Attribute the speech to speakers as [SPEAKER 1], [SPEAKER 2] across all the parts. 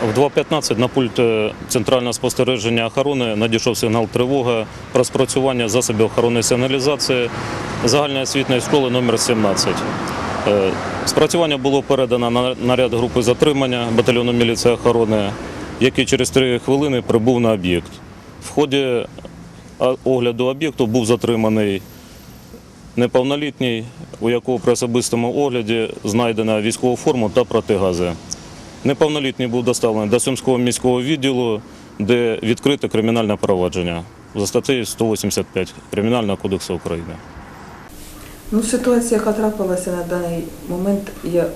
[SPEAKER 1] В 2.15 на пульт е, центрального спостереження охорони надійшов сигнал тривоги про спрацювання засобів охоронної сигналізації загальної освітньої школи номер 17. Е, Спрацювання було передано на наряд групи затримання батальйону міліції охорони, який через три хвилини прибув на об'єкт. В ході огляду об'єкту був затриманий неповнолітній, у якого при особистому огляді знайдена військова форма та протигази. Неповнолітній був доставлений до Сумського міського відділу, де відкрите кримінальне провадження за статтею 185 Кримінального кодексу України.
[SPEAKER 2] Ну, ситуація, яка трапилася на даний момент, є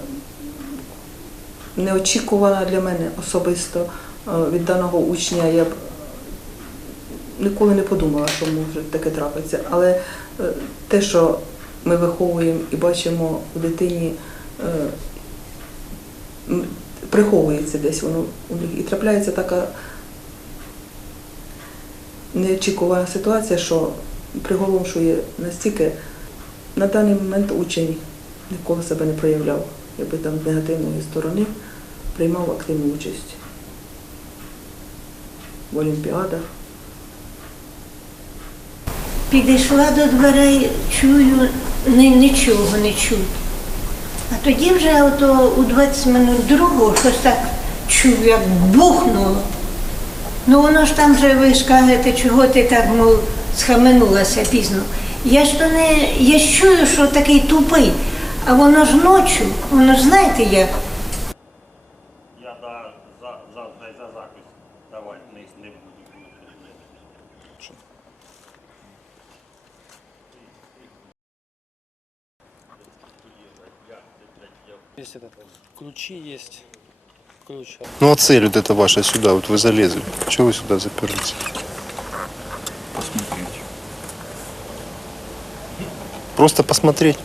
[SPEAKER 2] неочікувана для мене особисто е, від даного учня. Я б ніколи не подумала, що може таке трапиться. Але е, те, що ми виховуємо і бачимо у дитині, е, приховується десь воно у них. І трапляється така неочікувана ситуація, що приголомшує настільки. На даний момент учень ніколи себе не проявляв, якби там з негативної сторони приймав активну участь в олімпіадах.
[SPEAKER 3] Підійшла до дверей, чую, ні, нічого не чую. А тоді вже ото у 20 минут другого щось так чую, як бухнуло. Ну воно ж там вже ви ж кажете, чого ти так мов, схаменулася пізно. Я ж то не я ж чую, що такий тупий, а воно ж ночі, воно ж знаєте як.
[SPEAKER 1] Я за, за давати не, не буду.
[SPEAKER 4] Есть этот, ключи есть, ключ.
[SPEAKER 5] Ну а цель вот эта ваша сюда, вот вы залезли. Чего вы сюда заперлись? Посмотреть. Просто посмотреть.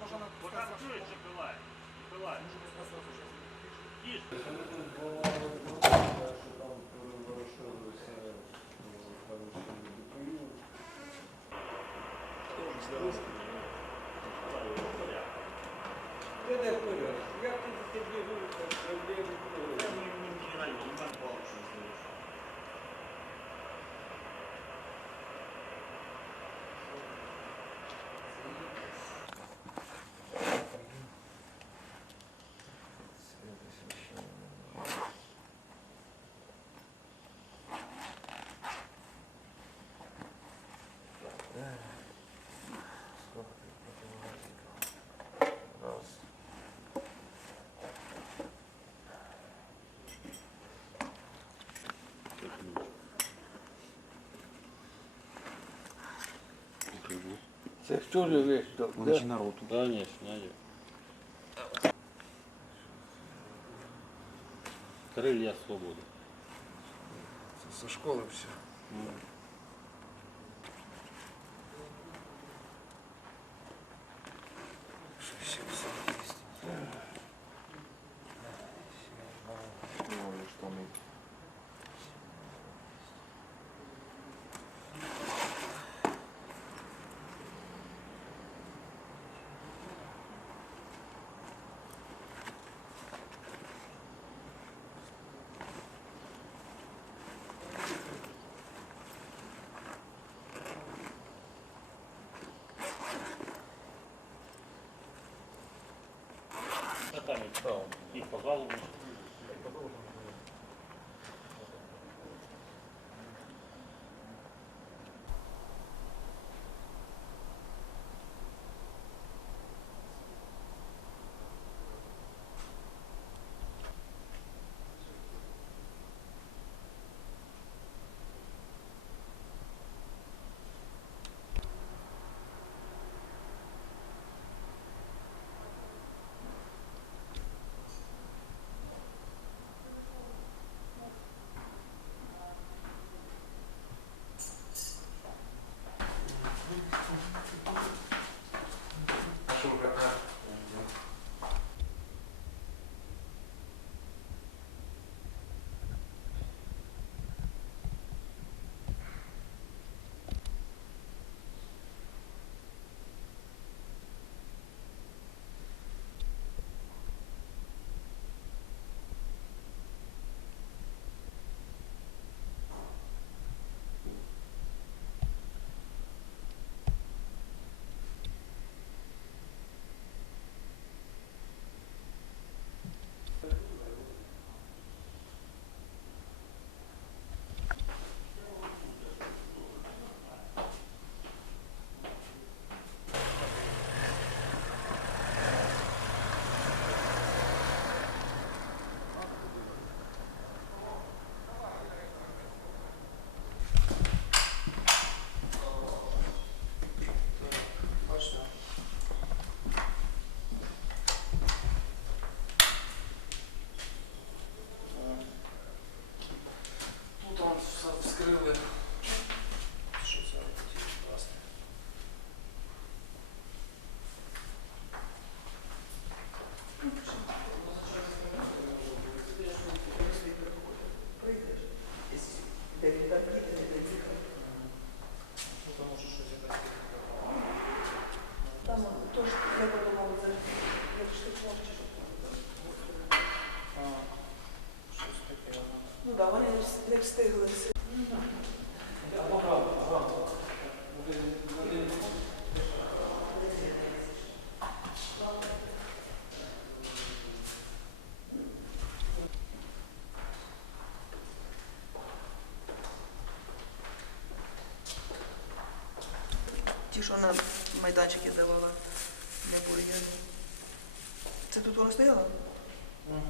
[SPEAKER 6] пожарна Вода чує,
[SPEAKER 1] що пилає. Пилає.
[SPEAKER 5] Їж. Я не
[SPEAKER 1] впевнений. Я
[SPEAKER 4] тут сидів, я не впевнений. Я не впевнений. Я не впевнений.
[SPEAKER 2] Це хто живе? Хто? Де? Конечно,
[SPEAKER 4] Крылья свободы. Со школы
[SPEAKER 2] все. Їх пожалуйста. Не вс- не встигли. Ті, що на майданчики давала для бургерів. Це тут воно стояло?
[SPEAKER 4] Мгм.